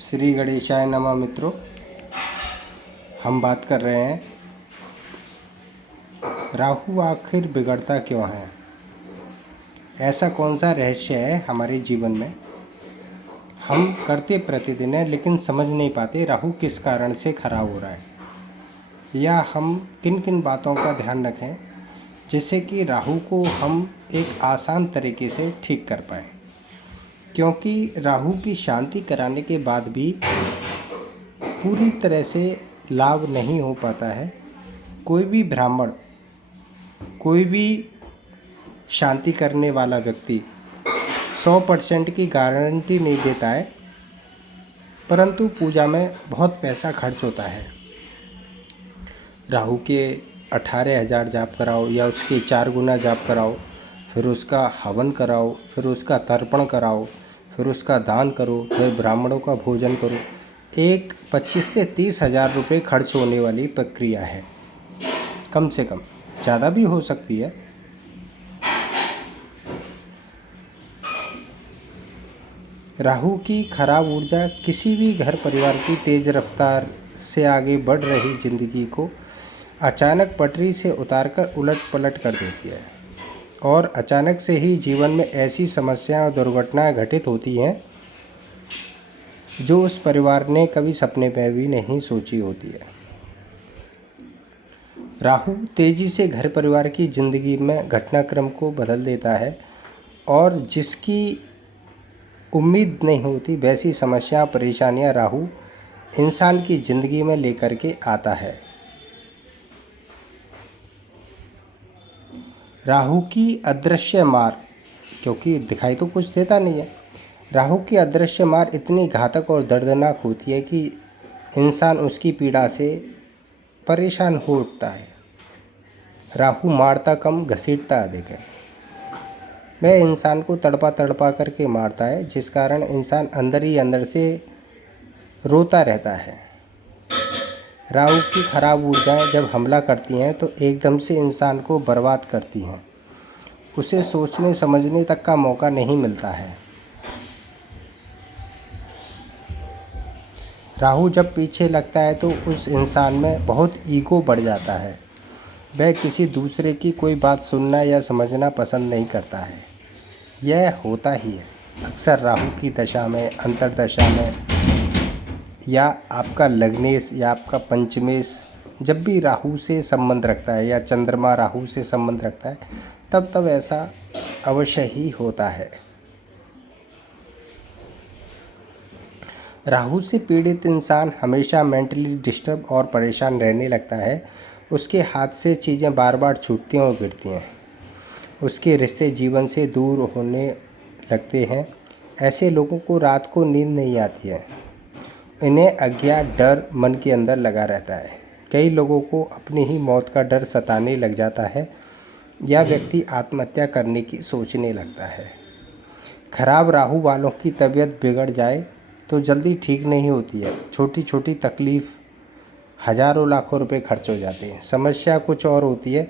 श्री गणेशाय नमः। मित्रों, हम बात कर रहे हैं राहु आखिर बिगड़ता क्यों है। ऐसा कौन सा रहस्य है हमारे जीवन में हम करते प्रतिदिन है लेकिन समझ नहीं पाते राहु किस कारण से खराब हो रहा है, या हम किन किन बातों का ध्यान रखें जिससे कि राहु को हम एक आसान तरीके से ठीक कर पाएँ। क्योंकि राहु की शांति कराने के बाद भी पूरी तरह से लाभ नहीं हो पाता है। कोई भी ब्राह्मण, कोई भी शांति करने वाला व्यक्ति 100% की गारंटी नहीं देता है, परंतु पूजा में बहुत पैसा खर्च होता है। राहु के 18,000 जाप कराओ या उसके 4 गुना जाप कराओ, फिर उसका हवन कराओ, फिर उसका तर्पण कराओ, फिर उसका दान करो, फिर ब्राह्मणों का भोजन करो। एक 25 से 30,000 रुपये खर्च होने वाली प्रक्रिया है, कम से कम, ज़्यादा भी हो सकती है। राहु की खराब ऊर्जा किसी भी घर परिवार की तेज रफ्तार से आगे बढ़ रही जिंदगी को अचानक पटरी से उतारकर उलट पलट कर देती है, और अचानक से ही जीवन में ऐसी समस्याएं और दुर्घटनाएं घटित होती हैं जो उस परिवार ने कभी सपने में भी नहीं सोची होती है। राहु तेजी से घर परिवार की जिंदगी में घटनाक्रम को बदल देता है, और जिसकी उम्मीद नहीं होती वैसी समस्या परेशानियां राहु इंसान की ज़िंदगी में लेकर के आता है। राहु की अदृश्य मार, क्योंकि दिखाई तो कुछ देता नहीं है, राहु की अदृश्य मार इतनी घातक और दर्दनाक होती है कि इंसान उसकी पीड़ा से परेशान हो उठता है। राहु मारता कम, घसीटता अधिक है। वह इंसान को तड़पा तड़पा करके मारता है, जिस कारण इंसान अंदर ही अंदर से रोता रहता है। राहु की खराब ऊर्जाएं जब हमला करती हैं तो एकदम से इंसान को बर्बाद करती हैं। उसे सोचने समझने तक का मौका नहीं मिलता है। राहु जब पीछे लगता है तो उस इंसान में बहुत ईगो बढ़ जाता है। वह किसी दूसरे की कोई बात सुनना या समझना पसंद नहीं करता है। यह होता ही है अक्सर राहु की दशा में, अंतर्दशा में, या आपका लग्नेश या आपका पंचमेश जब भी राहु से संबंध रखता है, या चंद्रमा राहु से संबंध रखता है, तब ऐसा अवश्य ही होता है। राहु से पीड़ित इंसान हमेशा मेंटली डिस्टर्ब और परेशान रहने लगता है। उसके हाथ से चीज़ें बार बार छूटती हैं और गिरती हैं। उसके रिश्ते जीवन से दूर होने लगते हैं। ऐसे लोगों को रात को नींद नहीं आती है। इन्हें अज्ञात डर मन के अंदर लगा रहता है। कई लोगों को अपनी ही मौत का डर सताने लग जाता है, या व्यक्ति आत्महत्या करने की सोचने लगता है। खराब राहु वालों की तबीयत बिगड़ जाए तो जल्दी ठीक नहीं होती है। छोटी छोटी तकलीफ़ हज़ारों लाखों रुपए खर्च हो जाते हैं। समस्या कुछ और होती है,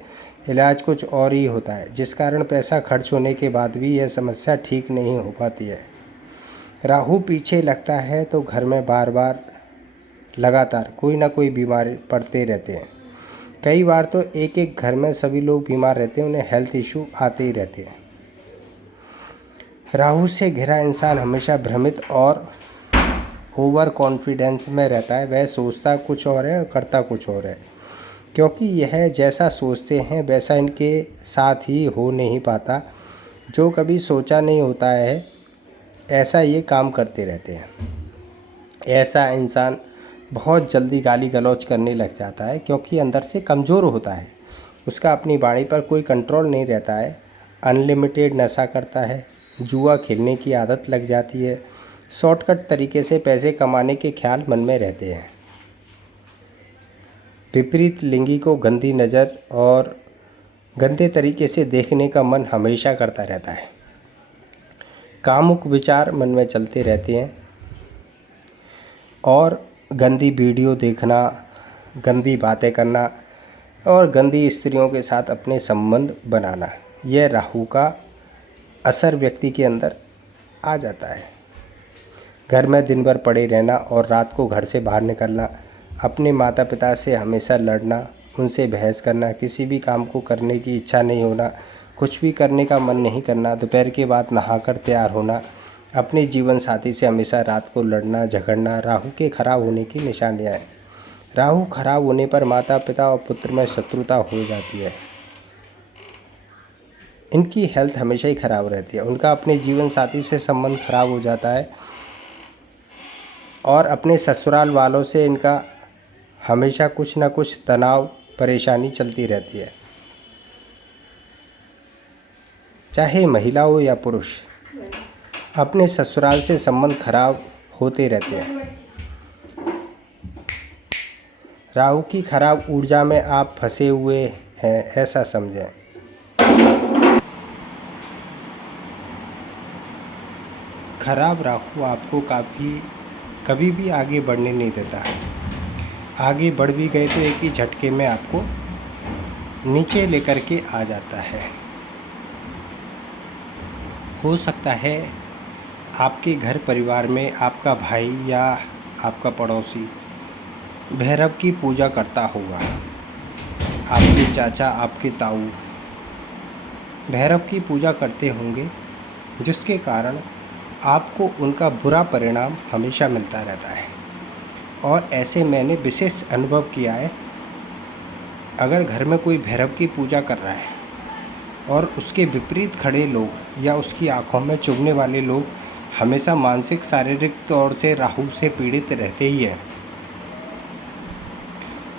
इलाज कुछ और ही होता है, जिस कारण पैसा खर्च होने के बाद भी यह समस्या ठीक नहीं हो पाती है। राहु पीछे लगता है तो घर में बार बार लगातार कोई ना कोई बीमारी पड़ते रहते हैं। कई बार तो एक एक घर में सभी लोग बीमार रहते हैं, उन्हें हेल्थ इशू आते ही रहते हैं। राहु से घिरा इंसान हमेशा भ्रमित और ओवर कॉन्फिडेंस में रहता है। वह सोचता कुछ और है और करता कुछ और है, क्योंकि यह जैसा सोचते हैं वैसा इनके साथ ही हो नहीं पाता। जो कभी सोचा नहीं होता है ऐसा ये काम करते रहते हैं। ऐसा इंसान बहुत जल्दी गाली गलौज करने लग जाता है, क्योंकि अंदर से कमज़ोर होता है। उसका अपनी वाणी पर कोई कंट्रोल नहीं रहता है। अनलिमिटेड नशा करता है, जुआ खेलने की आदत लग जाती है। शॉर्टकट तरीके से पैसे कमाने के ख्याल मन में रहते हैं। विपरीत लिंगी को गंदी नज़र और गंदे तरीके से देखने का मन हमेशा करता रहता है। कामुक विचार मन में चलते रहते हैं, और गंदी वीडियो देखना, गंदी बातें करना और गंदी स्त्रियों के साथ अपने संबंध बनाना, यह राहु का असर व्यक्ति के अंदर आ जाता है। घर में दिन भर पड़े रहना और रात को घर से बाहर निकलना, अपने माता पिता से हमेशा लड़ना, उनसे बहस करना, किसी भी काम को करने की इच्छा नहीं होना, कुछ भी करने का मन नहीं करना, दोपहर के बाद नहाकर तैयार होना, अपने जीवन साथी से हमेशा रात को लड़ना झगड़ना राहु के खराब होने की निशानियाँ हैं। राहु खराब होने पर माता पिता और पुत्र में शत्रुता हो जाती है। इनकी हेल्थ हमेशा ही खराब रहती है। उनका अपने जीवन साथी से संबंध खराब हो जाता है और अपने ससुराल वालों से इनका हमेशा कुछ ना कुछ तनाव परेशानी चलती रहती है। चाहे महिला हो या पुरुष, अपने ससुराल से संबंध खराब होते रहते हैं। राहु की खराब ऊर्जा में आप फंसे हुए हैं, ऐसा समझें। खराब राहु आपको कभी भी आगे बढ़ने नहीं देता। आगे बढ़ भी गए तो एक ही झटके में आपको नीचे लेकर के आ जाता है। हो सकता है आपके घर परिवार में आपका भाई या आपका पड़ोसी भैरव की पूजा करता होगा। आपके चाचा, आपके ताऊ भैरव की पूजा करते होंगे, जिसके कारण आपको उनका बुरा परिणाम हमेशा मिलता रहता है। और ऐसे मैंने विशेष अनुभव किया है। अगर घर में कोई भैरव की पूजा कर रहा है और उसके विपरीत खड़े लोग या उसकी आंखों में चुभने वाले लोग हमेशा मानसिक शारीरिक तौर से राहु से पीड़ित रहते ही हैं।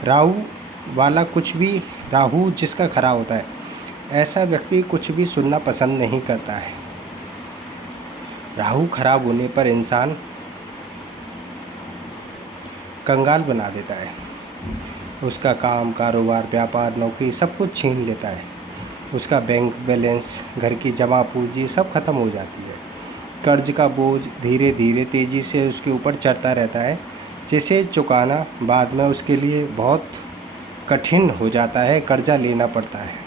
राहु जिसका खराब होता है, ऐसा व्यक्ति कुछ भी सुनना पसंद नहीं करता है। राहु खराब होने पर इंसान कंगाल बना देता है। उसका काम, कारोबार, व्यापार, नौकरी सब कुछ छीन लेता है। उसका बैंक बैलेंस, घर की जमा पूंजी सब खत्म हो जाती है। कर्ज का बोझ धीरे धीरे तेज़ी से उसके ऊपर चढ़ता रहता है, जिसे चुकाना बाद में उसके लिए बहुत कठिन हो जाता है। कर्जा लेना पड़ता है।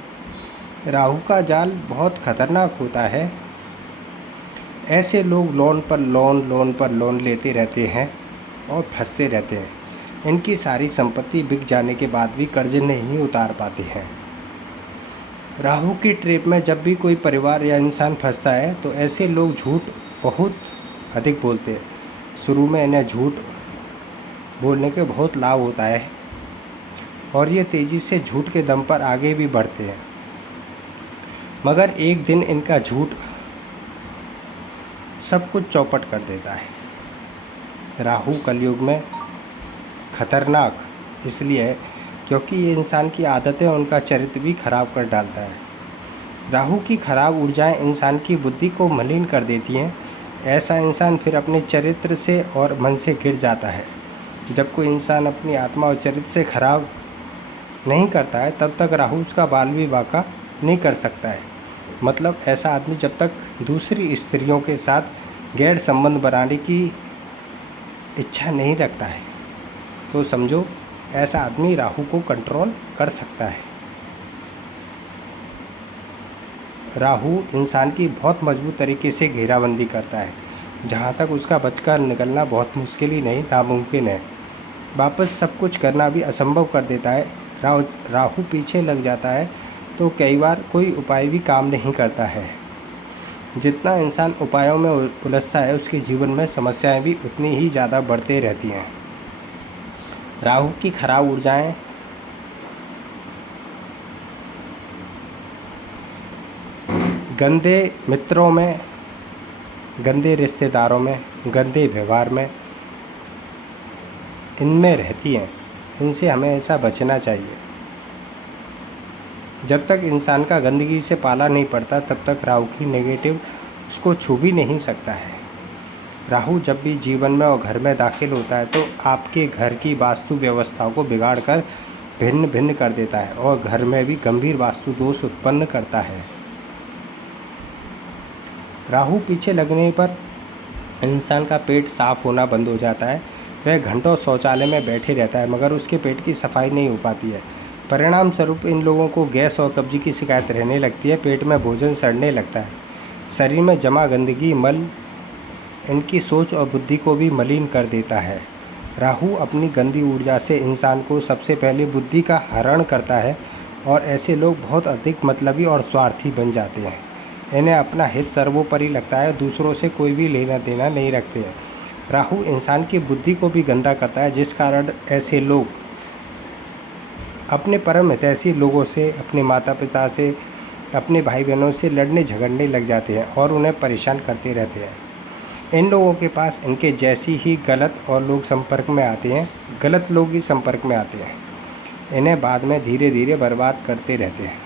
राहु का जाल बहुत खतरनाक होता है। ऐसे लोग लोन पर लोन लेते रहते हैं और फंसते रहते हैं। इनकी सारी संपत्ति बिक जाने के बाद भी कर्ज नहीं उतार पाते हैं। राहु की ट्रैप में जब भी कोई परिवार या इंसान फंसता है तो ऐसे लोग झूठ बहुत अधिक बोलते हैं। शुरू में इन्हें झूठ बोलने के बहुत लाभ होता है और ये तेज़ी से झूठ के दम पर आगे भी बढ़ते हैं, मगर एक दिन इनका झूठ सब कुछ चौपट कर देता है। राहु कलयुग में खतरनाक इसलिए है क्योंकि ये इंसान की आदतें उनका चरित्र भी खराब कर डालता है। राहु की खराब ऊर्जाएं इंसान की बुद्धि को मलिन कर देती हैं। ऐसा इंसान फिर अपने चरित्र से और मन से गिर जाता है। जब कोई इंसान अपनी आत्मा और चरित्र से खराब नहीं करता है तब तक राहु उसका बाल विवाह का नहीं कर सकता है। मतलब ऐसा आदमी जब तक दूसरी स्त्रियों के साथ गैर संबंध बनाने की इच्छा नहीं रखता है तो समझो ऐसा आदमी राहु को कंट्रोल कर सकता है। राहु इंसान की बहुत मजबूत तरीके से घेराबंदी करता है, जहाँ तक उसका बचकर निकलना बहुत मुश्किल ही नहीं नामुमकिन है। वापस सब कुछ करना भी असंभव कर देता है। राहु पीछे लग जाता है तो कई बार कोई उपाय भी काम नहीं करता है। जितना इंसान उपायों में उलझता है उसके जीवन में समस्याएं भी उतनी ही ज़्यादा बढ़ते रहती हैं। राहु की खराब ऊर्जाएं गंदे मित्रों में, गंदे रिश्तेदारों में, गंदे व्यवहार में इनमें रहती हैं। इनसे हमें ऐसा बचना चाहिए। जब तक इंसान का गंदगी से पाला नहीं पड़ता तब तक राहु की नेगेटिव उसको छू भी नहीं सकता है। राहु जब भी जीवन में और घर में दाखिल होता है तो आपके घर की वास्तु व्यवस्थाओं को बिगाड़ कर भिन्न भिन्न कर देता है और घर में भी गंभीर वास्तु दोष उत्पन्न करता है। राहु पीछे लगने पर इंसान का पेट साफ होना बंद हो जाता है। वह घंटों शौचालय में बैठे रहता है मगर उसके पेट की सफाई नहीं हो पाती है। परिणाम स्वरूप इन लोगों को गैस और कब्ज की शिकायत रहने लगती है। पेट में भोजन सड़ने लगता है। शरीर में जमा गंदगी, मल इनकी सोच और बुद्धि को भी मलिन कर देता है। राहु अपनी गंदी ऊर्जा से इंसान को सबसे पहले बुद्धि का हरण करता है और ऐसे लोग बहुत अधिक मतलबी और स्वार्थी बन जाते हैं। इन्हें अपना हित सर्वोपरि लगता है, दूसरों से कोई भी लेना देना नहीं रखते हैं। राहु इंसान की बुद्धि को भी गंदा करता है, जिस कारण ऐसे लोग अपने परम हितैषी लोगों से, अपने माता पिता से, अपने भाई बहनों से लड़ने झगड़ने लग जाते हैं और उन्हें परेशान करते रहते हैं। इन लोगों के पास इनके जैसी ही गलत और लोग संपर्क में आते हैं, गलत लोग ही संपर्क में आते हैं। इन्हें बाद में धीरे धीरे बर्बाद करते रहते हैं।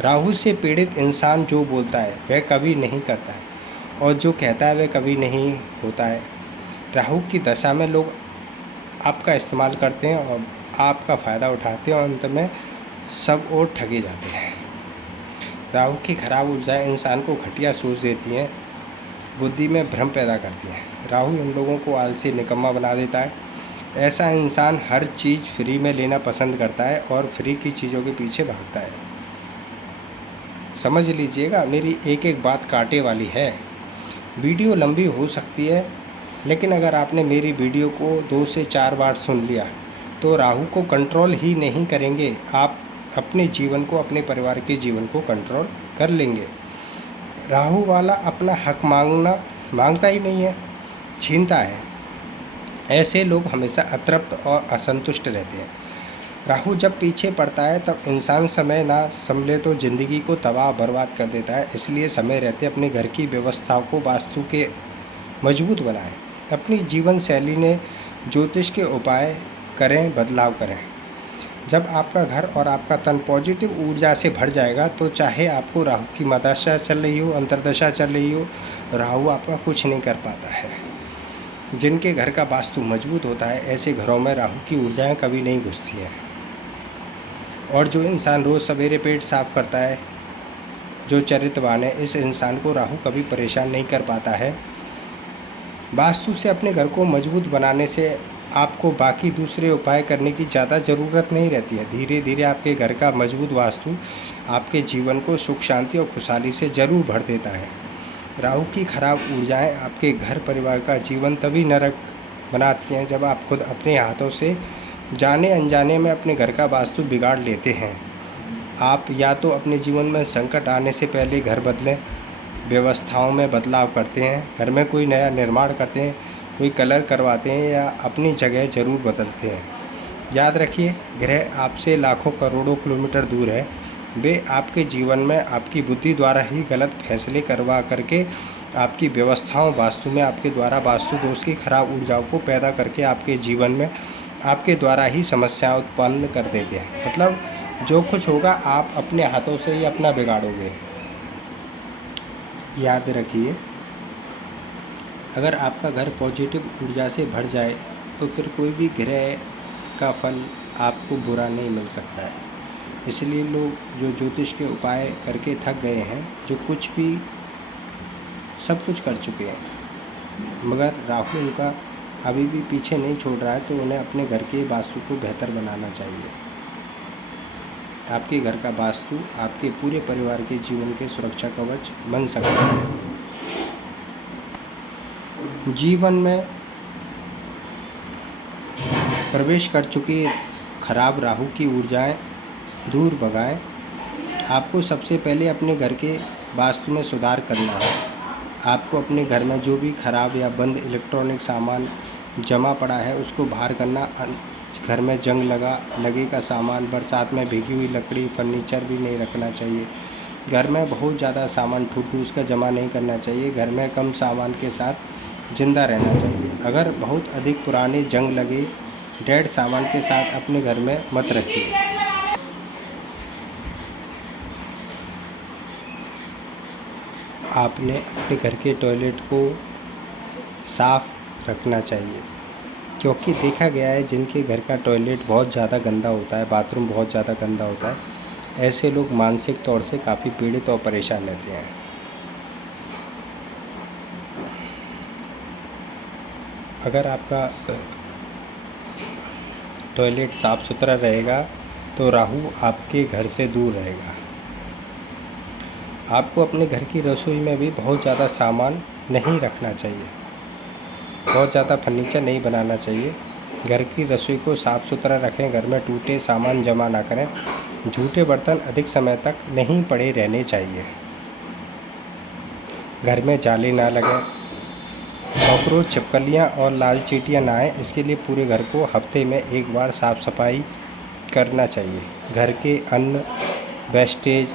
राहु से पीड़ित इंसान जो बोलता है वह कभी नहीं करता है और जो कहता है वह कभी नहीं होता है। राहु की दशा में लोग आपका इस्तेमाल करते हैं और आपका फ़ायदा उठाते हैं और अंत में सब और ठगे जाते हैं। राहु की खराब ऊर्जाएं इंसान को घटिया सोच देती हैं, बुद्धि में भ्रम पैदा करती हैं। राहु इन लोगों को आलसी निकम्मा बना देता है। ऐसा इंसान हर चीज़ फ्री में लेना पसंद करता है और फ्री की चीज़ों के पीछे भागता है। समझ लीजिएगा, मेरी एक एक बात कांटे वाली है। वीडियो लंबी हो सकती है, लेकिन अगर आपने मेरी वीडियो को 2 से 4 बार सुन लिया तो राहु को कंट्रोल ही नहीं करेंगे। आप अपने जीवन को, अपने परिवार के जीवन को कंट्रोल कर लेंगे। राहु वाला अपना हक मांगता ही नहीं है, छीनता है। ऐसे लोग हमेशा अतृप्त और असंतुष्ट रहते हैं। राहु जब पीछे पड़ता है तब इंसान समय ना संभले तो ज़िंदगी को तबाह बर्बाद कर देता है। इसलिए समय रहते अपने घर की व्यवस्थाओं को वास्तु के मजबूत बनाएं। अपनी जीवन शैली ने ज्योतिष के उपाय करें, बदलाव करें। जब आपका घर और आपका तन पॉजिटिव ऊर्जा से भर जाएगा तो चाहे आपको राहु की मदशा चल रही हो, अंतर्दशा चल रही हो, राहु आपका कुछ नहीं कर पाता है। जिनके घर का वास्तु मजबूत होता है, ऐसे घरों में राहु की ऊर्जाएं कभी नहीं घुसती हैं। और जो इंसान रोज़ सवेरे पेट साफ करता है, जो चरित्रवान है, इस इंसान को राहु कभी परेशान नहीं कर पाता है। वास्तु से अपने घर को मजबूत बनाने से आपको बाकी दूसरे उपाय करने की ज़्यादा ज़रूरत नहीं रहती है। धीरे धीरे आपके घर का मजबूत वास्तु आपके जीवन को सुख, शांति और खुशहाली से ज़रूर भर देता है। राहु की खराब ऊर्जाएं आपके घर परिवार का जीवन तभी नरक बनाती हैं जब आप खुद अपने हाथों से जाने अनजाने में अपने घर का वास्तु बिगाड़ लेते हैं। आप या तो अपने जीवन में संकट आने से पहले घर बदलें, व्यवस्थाओं में बदलाव करते हैं, घर में कोई नया निर्माण करते हैं, कोई कलर करवाते हैं या अपनी जगह ज़रूर बदलते हैं। याद रखिए, ग्रह आपसे लाखों करोड़ों किलोमीटर दूर है। वे आपके जीवन में आपकी बुद्धि द्वारा ही गलत फैसले करवा करके आपकी व्यवस्थाओं, वास्तु में आपके द्वारा वास्तु दोष की खराब ऊर्जाओं को पैदा करके आपके जीवन में आपके द्वारा ही समस्याएं उत्पन्न कर देते हैं। मतलब जो कुछ होगा आप अपने हाथों से ही अपना बिगाड़ोगे। याद रखिए, अगर आपका घर पॉजिटिव ऊर्जा से भर जाए तो फिर कोई भी ग्रह का फल आपको बुरा नहीं मिल सकता है। इसलिए लोग जो ज्योतिष के उपाय करके थक गए हैं, जो कुछ भी सब कुछ कर चुके हैं, मगर राहु उनका अभी भी पीछे नहीं छोड़ रहा है, तो उन्हें अपने घर के वास्तु को बेहतर बनाना चाहिए। आपके घर का वास्तु आपके पूरे परिवार के जीवन के सुरक्षा कवच बन सकता है। जीवन में प्रवेश कर चुकी खराब राहु की ऊर्जाएं दूर भगाएं। आपको सबसे पहले अपने घर के वास्तु में सुधार करना है। आपको अपने घर में जो भी खराब या बंद इलेक्ट्रॉनिक सामान जमा पड़ा है उसको बाहर करना। घर में जंग लगे का सामान, बरसात में भीगी हुई लकड़ी, फर्नीचर भी नहीं रखना चाहिए। घर में बहुत ज़्यादा सामान ठूस का जमा नहीं करना चाहिए। घर में कम सामान के साथ जिंदा रहना चाहिए। अगर बहुत अधिक पुराने जंग लगे डेड सामान के साथ अपने घर में मत रखिए। आपने अपने घर के टॉयलेट को साफ़ रखना चाहिए, क्योंकि देखा गया है जिनके घर का टॉयलेट बहुत ज़्यादा गंदा होता है, बाथरूम बहुत ज़्यादा गंदा होता है, ऐसे लोग मानसिक तौर से काफ़ी पीड़ित और परेशान रहते हैं। अगर आपका टॉयलेट साफ़ सुथरा रहेगा तो राहु आपके घर से दूर रहेगा। आपको अपने घर की रसोई में भी बहुत ज़्यादा सामान नहीं रखना चाहिए, बहुत ज़्यादा फर्नीचर नहीं बनाना चाहिए। घर की रसोई को साफ़ सुथरा रखें, घर में टूटे सामान जमा ना करें। जूठे बर्तन अधिक समय तक नहीं पड़े रहने चाहिए। घर में जाली ना लगें। कॉकरोच, छिपकलियाँ और लाल चींटियाँ ना आएँ, इसके लिए पूरे घर को हफ्ते में एक बार साफ़ सफाई करना चाहिए। घर के अन्न वेस्टेज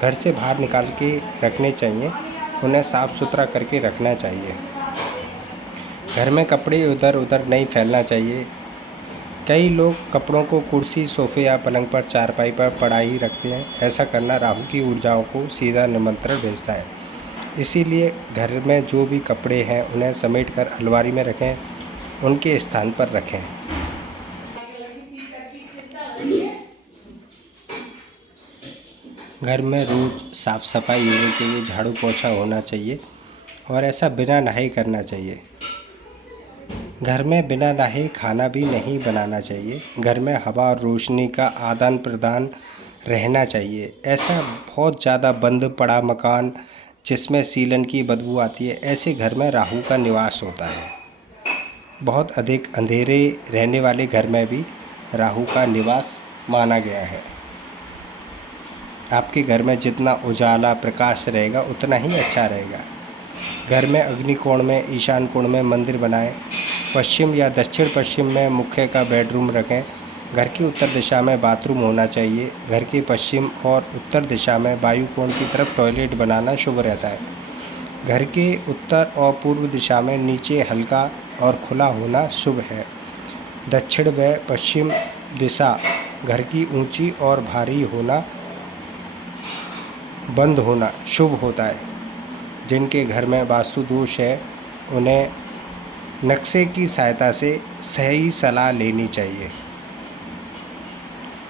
घर से बाहर निकाल के रखने चाहिए, उन्हें साफ़ सुथरा करके रखना चाहिए। घर में कपड़े इधर उधर नहीं फैलना चाहिए। कई लोग कपड़ों को कुर्सी, सोफे या पलंग पर, चारपाई पर पड़ा ही रखते हैं। ऐसा करना राहु की ऊर्जाओं को सीधा निमंत्रण भेजता है। इसीलिए घर में जो भी कपड़े हैं उन्हें समेट कर अलमारी में रखें, उनके स्थान पर रखें। घर में रोज़ साफ़ सफाई होनी चाहिए, झाड़ू पोछा होना चाहिए और ऐसा बिना नहाए करना चाहिए। घर में बिना नहाए खाना भी नहीं बनाना चाहिए। घर में हवा और रोशनी का आदान प्रदान रहना चाहिए। ऐसा बहुत ज़्यादा बंद पड़ा मकान जिसमें सीलन की बदबू आती है, ऐसे घर में राहु का निवास होता है। बहुत अधिक अंधेरे रहने वाले घर में भी राहु का निवास माना गया है। आपके घर में जितना उजाला प्रकाश रहेगा उतना ही अच्छा रहेगा। घर में अग्नि कोण में, ईशान कोण में मंदिर बनाएं। पश्चिम या दक्षिण पश्चिम में मुख्य का बेडरूम रखें। घर की उत्तर दिशा में बाथरूम होना चाहिए। घर के पश्चिम और उत्तर दिशा में वायु कोण की तरफ टॉयलेट बनाना शुभ रहता है। घर के उत्तर और पूर्व दिशा में नीचे हल्का और खुला होना शुभ है। दक्षिण व पश्चिम दिशा घर की ऊंची और भारी होना, बंद होना शुभ होता है। जिनके घर में वास्तु दोष है उन्हें नक्शे की सहायता से सही सलाह लेनी चाहिए।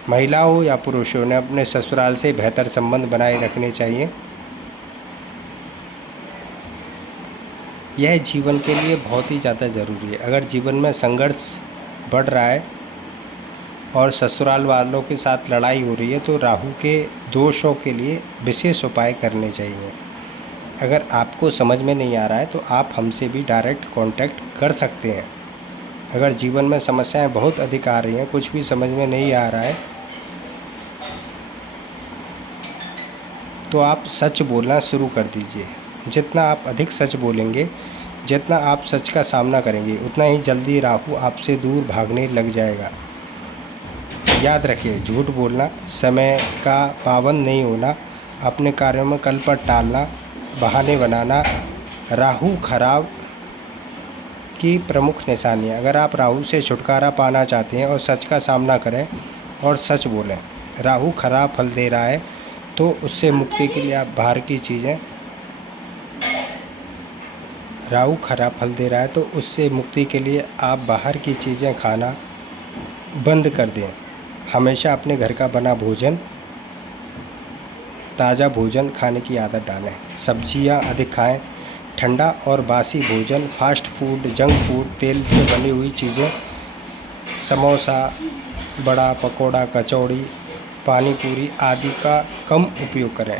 महिलाओं या पुरुषों ने अपने ससुराल से बेहतर संबंध बनाए रखने चाहिए। यह जीवन के लिए बहुत ही ज़्यादा ज़रूरी है। अगर जीवन में संघर्ष बढ़ रहा है और ससुराल वालों के साथ लड़ाई हो रही है तो राहु के दोषों के लिए विशेष उपाय करने चाहिए। अगर आपको समझ में नहीं आ रहा है तो आप हमसे भी डायरेक्ट कांटेक्ट कर सकते हैं। अगर जीवन में समस्याएं बहुत अधिक आ रही हैं, कुछ भी समझ में नहीं आ रहा है, तो आप सच बोलना शुरू कर दीजिए। जितना आप अधिक सच बोलेंगे, जितना आप सच का सामना करेंगे, उतना ही जल्दी राहु आपसे दूर भागने लग जाएगा। याद रखिए, झूठ बोलना, समय का पाबंद नहीं होना, अपने कार्यों में कल पर टालना, बहाने बनाना राहु खराब की प्रमुख निशानियाँ। अगर आप राहु से छुटकारा पाना चाहते हैं और सच का सामना करें और सच बोलें, राहु खराब फल दे रहा है तो उससे मुक्ति के लिए आप बाहर की चीज़ें राहु खराब फल दे रहा है तो उससे मुक्ति के लिए आप बाहर की चीज़ें खाना बंद कर दें। हमेशा अपने घर का बना भोजन, ताज़ा भोजन खाने की आदत डालें। सब्जियां अधिक खाएं। ठंडा और बासी भोजन, फास्ट फूड, जंक फूड, तेल से बनी हुई चीज़ें, समोसा, बड़ा पकौड़ा, कचौड़ी, पानी पूरी आदि का कम उपयोग करें।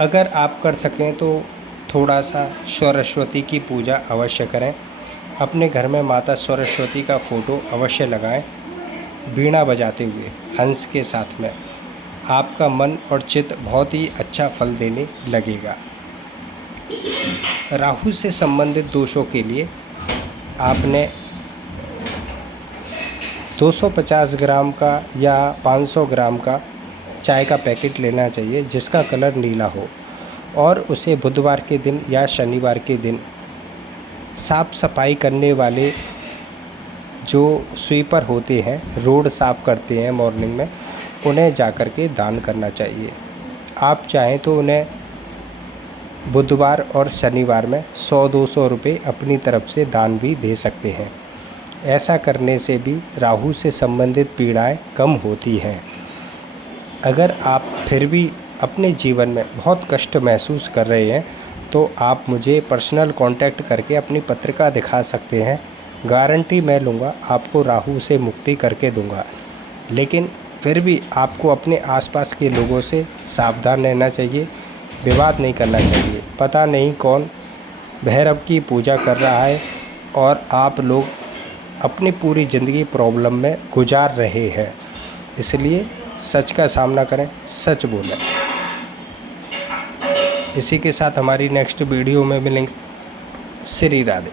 अगर आप कर सकें तो थोड़ा सा सरस्वती की पूजा अवश्य करें। अपने घर में माता सरस्वती का फ़ोटो अवश्य लगाएं, वीणा बजाते हुए हंस के साथ में। आपका मन और चित्त बहुत ही अच्छा फल देने लगेगा। राहु से संबंधित दोषों के लिए आपने 250 ग्राम का या 500 ग्राम का चाय का पैकेट लेना चाहिए जिसका कलर नीला हो, और उसे बुधवार के दिन या शनिवार के दिन साफ़ सफाई करने वाले जो स्वीपर होते हैं, रोड साफ़ करते हैं मॉर्निंग में, उन्हें जाकर के दान करना चाहिए। आप चाहें तो उन्हें बुधवार और शनिवार में 100-200 रुपये अपनी तरफ से दान भी दे सकते हैं। ऐसा करने से भी राहु से संबंधित पीड़ाएं कम होती हैं। अगर आप फिर भी अपने जीवन में बहुत कष्ट महसूस कर रहे हैं तो आप मुझे पर्सनल कांटेक्ट करके अपनी पत्रिका दिखा सकते हैं। गारंटी मैं लूँगा, आपको राहु से मुक्ति करके दूँगा। लेकिन फिर भी आपको अपने आसपास के लोगों से सावधान रहना चाहिए, विवाद नहीं करना चाहिए। पता नहीं कौन भैरव की पूजा कर रहा है और आप लोग अपनी पूरी ज़िंदगी प्रॉब्लम में गुजार रहे हैं। इसलिए सच का सामना करें, सच बोलें। इसी के साथ हमारी नेक्स्ट वीडियो में मिलेंगे। श्री राधे।